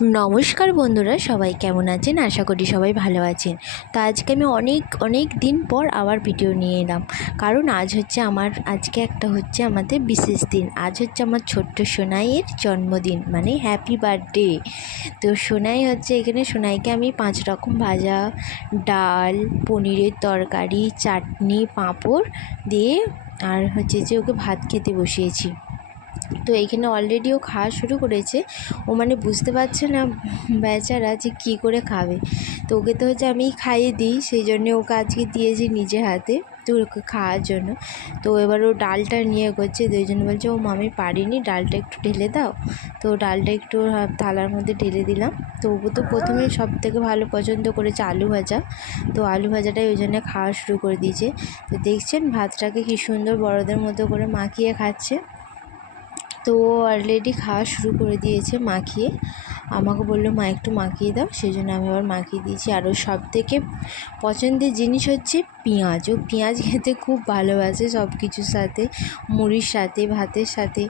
নমস্কার বন্ধুরা, সবাই কেমন আছেন? আশা করি সবাই ভালো আছেন। তো আজকে আমি অনেক অনেক দিন পর আবার ভিডিও নিয়ে এলাম। কারণ আজ হচ্ছে আমার, আজকে একটা হচ্ছে আমাদের বিশেষ দিন। আজ হচ্ছে আমার ছোট্ট সোনাইয়ের জন্মদিন মানে হ্যাপি বার্থডে তো সোনাই হচ্ছে এখানে, সোনাইকে আমি পাঁচ রকম ভাজা, ডাল, পনিরের তরকারি, চাটনি, পাঁপড় দিয়ে, আর হচ্ছে যে ওকে ভাত খেতে বসিয়েছি। তো এইখানে অলরেডি ও খাওয়া শুরু করেছে। ও মানে বুঝতে পারছে না বেচারা যে কী করে খাবে। তো ওকে তো হচ্ছে আমি খাইয়ে দিই, সেই জন্যে ওকে আজকে দিয়েছি নিজে হাতে তো ওকে খাওয়ার জন্য। তো এবার ও ডালটা নিয়ে করছে তো ওই জন্য বলছে, ও মামি পারিনি, ডালটা একটু ঢেলে দাও। তো ডালটা একটু থালার মধ্যে ঢেলে দিলাম। তো ও তো প্রথমে সব থেকে ভালো পছন্দ করেছে আলু ভাজা। তো আলু ভাজাটাই ওই জন্য খাওয়া শুরু করে দিয়েছে। তো দেখছেন ভাতটাকে কী সুন্দর বড়দের মতো করে মাখিয়ে খাচ্ছে। তো অলরেডি খাওয়া শুরু করে দিয়েছে মাখিয়ে। আমাকে বলল, মা, একটু মাখিয়ে দাও। সেই জন্য আমি আবার মাখিয়ে দিয়েছি। আর ওর সব থেকে পছন্দের জিনিস হচ্ছে পেঁয়াজ। ও পেঁয়াজ খেতে খুব ভালোবাসে সব কিছুর সাথে, মুড়ির সাথে, ভাতের সাথে।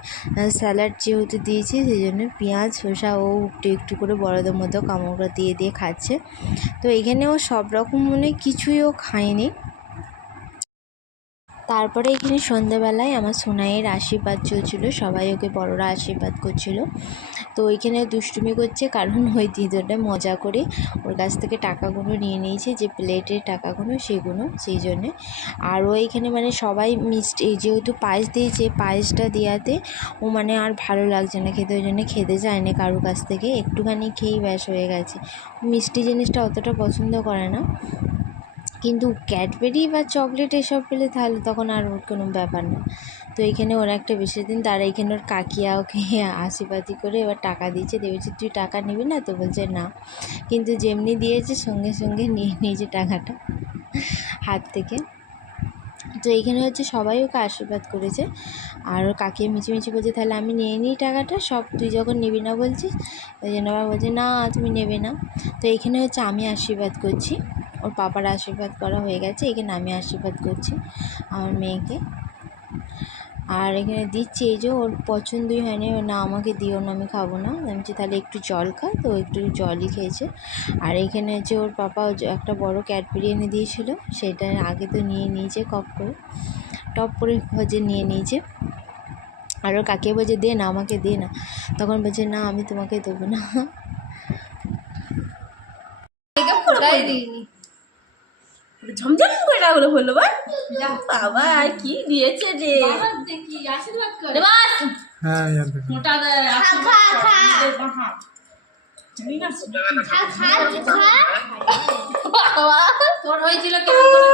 স্যালাড যেহেতু দিয়েছি, সেই জন্য পেঁয়াজ, শসা, ও একটু একটু করে বড়দের মতো কামড়া দিয়ে দিয়ে খাচ্ছে। তো এখানে ও সব রকম মনে কিছুই ও খায়নি। তারপরে এখানে সন্ধ্যাবেলায় আমার সোনাইয়ের আশীর্বাদ চলছিল, সবাই ওকে বড়রা আশীর্বাদ করছিল। তো ওইখানে দুষ্টুমি করছে, কারণ ওই দিদটা মজা করে ওর কাছ থেকে টাকাগুলো নিয়ে নিয়েছে, যে প্লেটের টাকাগুলো সেগুলো, সেই জন্যে। আর ও এখানে মানে সবাই মিষ্টি যেহেতু পায়েস দিয়েছে, পায়েসটা দেওয়াতে ও মানে আর ভালো লাগছে না খেতে, ওই জন্য খেতে যায় না কারোর কাছ থেকে। একটুখানি খেয়েই ব্যাস হয়ে গেছে। মিষ্টি জিনিসটা অতটা পছন্দ করে না। কিন্তু ক্যাডবেরি বা চকলেট এসব পেলে তাহলে তখন আর ওর কোনো ব্যাপার না। তো এইখানে ওর একটা বিশেষ দিন, তারা এখানে ওর কাকিয়া ওকে আশীর্বাদী করে এবার টাকা দিয়েছে। দিয়ে বলছে তুই টাকা নিবি না? তো বলছে, না। কিন্তু যেমনি দিয়েছে, সঙ্গে সঙ্গে নিয়ে নিয়েছে টাকাটা হাত থেকে। তো এইখানে হচ্ছে সবাই ওকে আশীর্বাদ করেছে। আর ওর কাকিয়ে মিছিমিছি বলছে, তাহলে আমি নিয়ে নিই টাকাটা, সব তুই যখন নিবি না? বলছিস ওই জন্য আবার বলছে, না, তুমি নেবে না। তো এইখানে হচ্ছে আমি আশীর্বাদ করছি। ওর পাপার আশীর্বাদ করা হয়ে গেছে এখানে আমি আশীর্বাদ করছি আমার মেয়েকে। আর এখানে দিচ্ছি এই যে ওর পছন্দই হয়নি ও না আমাকে দিও না আমি খাব না। আমি বলছি তাহলে একটু জল খা। তো একটু জলই খেয়েছে। আর এখানে যে ওর পাপা একটা বড় ক্যাডবেরি এনে দিয়েছিল সেটা আগে তো নিয়ে নিয়েছে কপ করে টপ করে হচ্ছে নিয়ে নিয়েছে। আর ওর কাকে বলছে দে না আমাকে দে না। তখন বলছে না আমি তোমাকে দেবো না। দিইনি ঝমঝম করে টাকাগুলো হলো বল বাবা কি দিয়েছে রে? হ্যাঁ তোর হয়েছিল কেমন করে?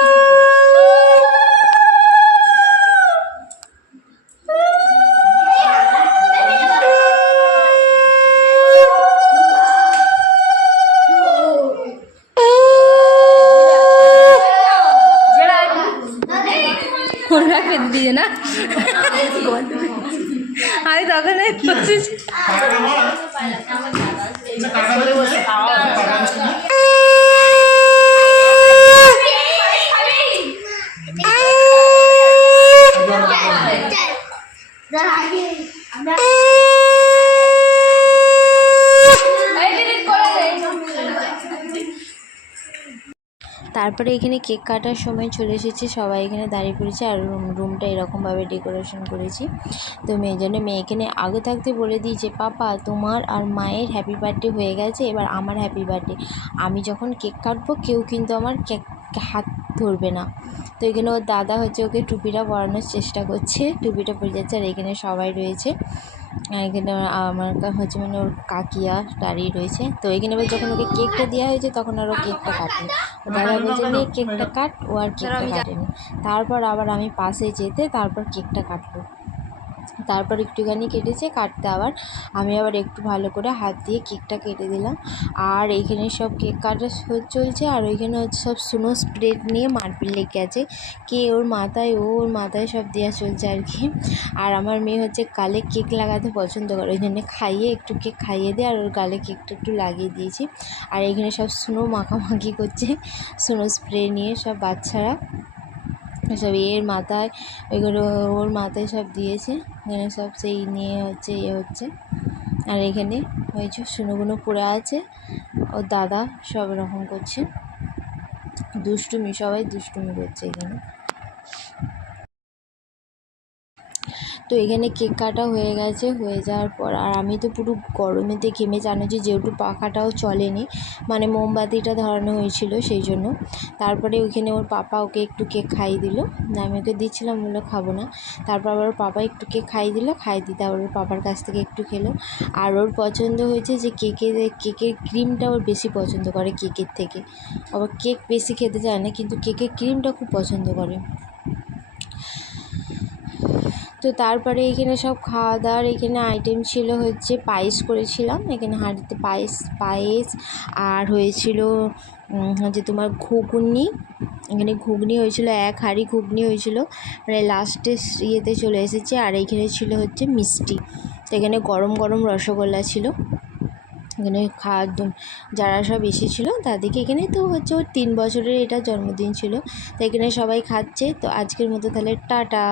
ওরা খেতে দিয়ে না আমি তখন বসেছি তারপরে এখানে কেক কাটার সময় চলে এসেছে, সবাই এখানে দাঁড়িয়ে পড়েছে আর রুম, রুমটা এরকমভাবে ডেকোরেশন করেছি। তো মেয়ের জন্য মেয়ে এখানে আগে থাকতে বলে দিয়েছে পাপা, তোমার আর মায়ের হ্যাপি বার্থডে হয়ে গেছে, এবার আমার হ্যাপি বার্থডে আমি যখন কেক কাটবো, কেউ কিন্তু আমার কেক হাত ধরবে না। তো এখানে ওর দাদা হচ্ছে ওকে টুপিটা পরানোর চেষ্টা করছে, টুপিটা পরে যাচ্ছে আর এখানে সবাই রয়েছে। এখানে আমার হচ্ছে মানে ওর কাকিয়া দাঁড়িয়ে রয়েছে। তো এখানে এবার যখন ওকে কেকটা দেওয়া হয়েছে তখন আর ও কেকটা কাটে দাদা বলছে নিয়ে কেকটা কাট। ও আর কেকটা কাটেনি। তারপর আবার আমি পাশে যেতে তারপর কেকটা কাটবো। তারপর একটুখানি কেটেছে, কাটতে আবার আমি আবার একটু ভালো করে হাত দিয়ে কেকটা কেটে দিলাম। আর এইখানে সব কেক কাটা চলছে, আর ওইখানে হচ্ছে সব সুনো স্প্রে নিয়ে মারপিট লেগে আছে। কে ওর মাথায়, ও ওর মাথায় সব দেওয়া চলছে আর কি। আর আমার মেয়ে হচ্ছে গালে কেক লাগাতে পছন্দ করে, ওই জন্য খাইয়ে একটু কেক খাইয়ে দিয়ে আর ওর গালে কেকটা একটু লাগিয়ে দিয়েছি। আর এখানে সব সুনো মাখামাখি করছে, সুনো স্প্রে নিয়ে সব বাচ্চারা। সব এর মাথায় ওইগুলো ওর মাথায় সব দিয়েছে। এখানে সব সেই নিয়ে হচ্ছে ইয়ে হচ্ছে। আর এখানে ওই যে শুনোগুনো পড়ে আছে। ও দাদা সব রকম করছে। দুষ্টুমি, সবাই দুষ্টুমি করছে এখানে। তো এখানে কেক কাটা হয়ে গেছে, হয়ে যাওয়ার পর আর আমি তো পুরো গরমেতে ঘেমে জানো যে যেহেতু পাখাটাও চলেনি মানে মোমবাতিটা ধরানো হয়েছিল সেই জন্য। তারপরে ওইখানে ওর পাপা ওকে একটু কেক খাইয়ে দিল। আমি ওকে দিচ্ছিলাম বলে খাব না। তারপর আবার ওর পাপা একটু কেক খাইয়ে দিল, খাইয়ে দিতে আবার ওর পাপার কাছ থেকে একটু খেলো। আর ওর পছন্দ হয়েছে যে কেকের কেকের ক্রিমটা ওর বেশি পছন্দ করে কেকের থেকে। আবার কেক বেশি খেতে চায় না, কিন্তু কেকের ক্রিমটা খুব পছন্দ করে। তো তারপরে এখানে সব খাওয়া দাওয়ার এখানে আইটেম ছিল হচ্ছে পায়েস করেছিলাম। এখানে হাঁড়িতে পায়েস পায়েস আর হয়েছিল হচ্ছে তোমার ঘুগনি। এখানে ঘুগনি হয়েছিল, এক হাঁড়ি ঘুগনি হয়েছিল। মানে লাস্টে ইয়েতে চলে এসেছে আর এইখানে ছিল হচ্ছে মিষ্টি। তো এখানে গরম গরম রসগোল্লা ছিল। এখানে খাওয়ার যারা সব এসেছিল তাদেরকে এখানে তো হচ্ছে ওর তিন বছরের এটা জন্মদিন ছিল। তো এখানে সবাই খাচ্ছে। তো আজকের মতো তাহলে টাটা।